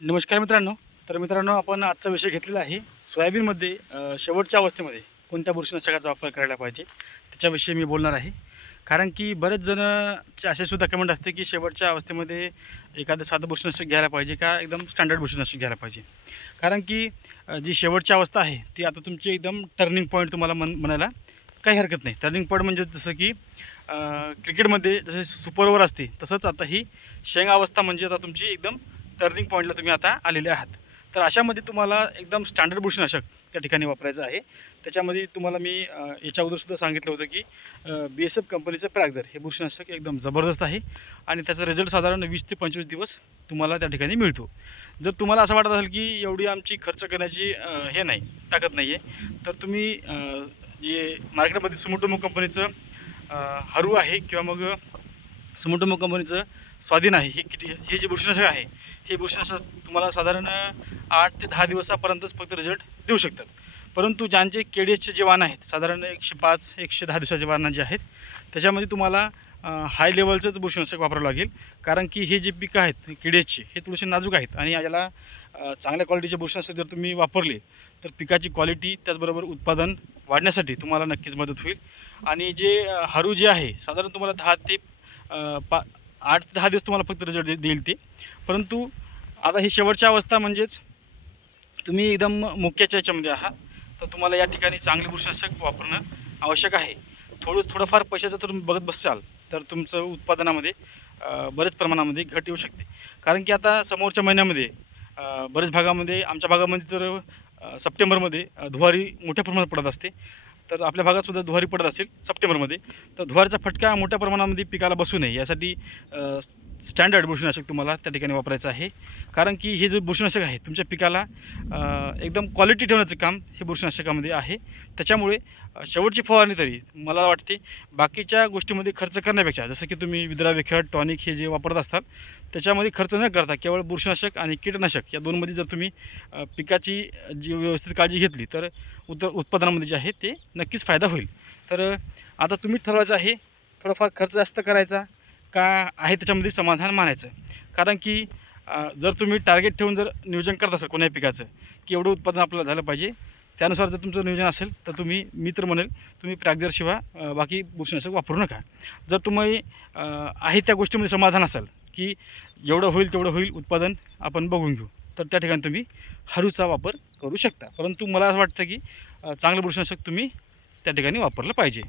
नमस्कार मित्रांनो. तर मित्रांनो आपण आजचा विषय घेतलेला आहे सोयाबीनमध्ये शेवटच्या अवस्थेमध्ये कोणत्या बुरशीनाशकाचा वापर करायला पाहिजे? त्याच्याविषयी मी बोलणार आहे. कारण की बरेच जणचे असे सुद्धा कमेंट असते की शेवटच्या अवस्थेमध्ये एखादं साधं बुरशीनाशक घ्यायला पाहिजे का एकदम स्टँडर्ड बुरशीनाशक घ्यायला पाहिजे? कारण की जी शेवटची अवस्था आहे ती आता तुमची एकदम टर्निंग पॉईंट तुम्हाला मन म्हणायला काही हरकत नाही. टर्निंग पॉईंट म्हणजे जसं की क्रिकेटमध्ये जसे सुपर ओव्हर असते तसंच आता ही शेंग अवस्था म्हणजे आता तुमची एकदम टर्निंग पॉईंटला तुम्ही आता आलेले आहात. तर अशामध्ये तुम्हाला एकदम स्टँडर्ड बुरशीनाशक त्या ठिकाणी वापरायचं आहे. त्याच्यामध्ये तुम्हाला मी याच्या अगोदरसुद्धा सांगितलं होतं की बी एस एफ कंपनीचं प्रॅक्झर हे बुरशीनाशक एकदम जबरदस्त आहे आणि त्याचा रिझल्ट साधारण वीस ते पंचवीस दिवस तुम्हाला त्या ठिकाणी मिळतो. जर तुम्हाला असं वाटत असेल की एवढी आमची खर्च करण्याची हे नाही ताकद नाही आहे तर तुम्ही जे मार्केटमध्ये सुमोटोमो कंपनीचं हरू आहे किंवा मग सुमोटोमो कंपनीचं स्वाधीन आहे. हे किती हे जे बुरशीनाशक आहे हे बुरशीनाशक तुम्हाला साधारण आठ ते दहा दिवसापर्यंतच फक्त रिझल्ट देऊ शकतात. परंतु ज्यांचे के डी एचचे जे वाहन आहेत साधारण एकशे पाच एकशे दहा दिवसाचे वाहनं जे आहेत त्याच्यामध्ये तुम्हाला हाय लेवलचंच बुरशीनाशक वापरावं लागेल. कारण की हे जे पिकं आहेत के डी एचचे हे थोडेसे नाजूक आहेत आणि याला चांगल्या क्वालिटीचे बुरशीनाशक जर तुम्ही वापरले तर पिकाची क्वालिटी त्याचबरोबर उत्पादन वाढण्यासाठी तुम्हाला नक्कीच मदत होईल. आणि जे हरू जे आहे साधारण तुम्हाला दहा ते पा आठ ते दहा दिवस तुम्हाला फक्त रिझल्ट देईल ते. परंतु आता ही शेवटची अवस्था म्हणजेच तुम्ही एकदम मुक्याच्या याच्यामध्ये आहात. तर तुम्हाला या ठिकाणी चांगले बुरशीनाशक वापरणं आवश्यक आहे. थोडं थोडंफार पैशाचं तर तुम्ही बघत बसाल तर तुमचं उत्पादनामध्ये बरेच प्रमाणामध्ये घट येऊ शकते. कारण की आता समोरच्या महिन्यामध्ये बरेच भागामध्ये आमच्या भागामध्ये तर सप्टेंबरमध्ये धुवारी मोठ्या प्रमाणात पडत असते. तर आपल्या भागातसुद्धा धुवारी पडत असेल सप्टेंबरमध्ये. तर धुवारीचा फटका मोठ्या प्रमाणामध्ये पिकाला बसू नये. यासाठी स्टँडर्ड बुरशीनाशक तुम्हाला त्या ठिकाणी वापरायचं आहे. कारण की हे जे बुरशीनाशक आहे तुमच्या पिकाला एकदम क्वालिटी ठेवण्याचं काम हे बुरशीनाशकामध्ये आहे. त्याच्यामुळे शेवटची फवारणी तरी मला वाटते बाकीच्या गोष्टीमध्ये खर्च करण्यापेक्षा जसं की तुम्ही विद्रा टॉनिक हे जे वापरत असतात त्याच्यामध्ये खर्च न करता केवळ बुरशीनाशक आणि कीटनाशक या दोनमध्ये जर तुम्ही पिकाची जी व्यवस्थित काळजी घेतली तर उत उत्पादनामध्ये जे आहे ते नक्कीच फायदा होईल. तर आता तुम्ही ठरवायचं आहे थोडाफार खर्च जास्त करायचा का आहे त्याच्यामध्ये समाधान मानायचं? कारण की जर तुम्ही टार्गेट ठेवून जर नियोजन करत असाल कोण्याही पिकाचं की एवढं उत्पादन आपल्याला झालं पाहिजे त्यानुसार जर तुमचं नियोजन असेल तर तुम्ही मी तर म्हणेल तुम्ही प्रॅक्झरशिवाय बाकी बुरशीनाशक वापरू नका. जर तुम्ही आहे त्या गोष्टीमध्ये समाधान असाल की जेवढं होईल तेवढं होईल उत्पादन आपण बघून घेऊ तर त्या ठिकाणी तुम्ही हरूचा वापर करू शकता. परंतु मला असं वाटतं की चांगलं बुरशीनाशक तुम्ही त्या ठिकाणी वापरलं पाहिजे.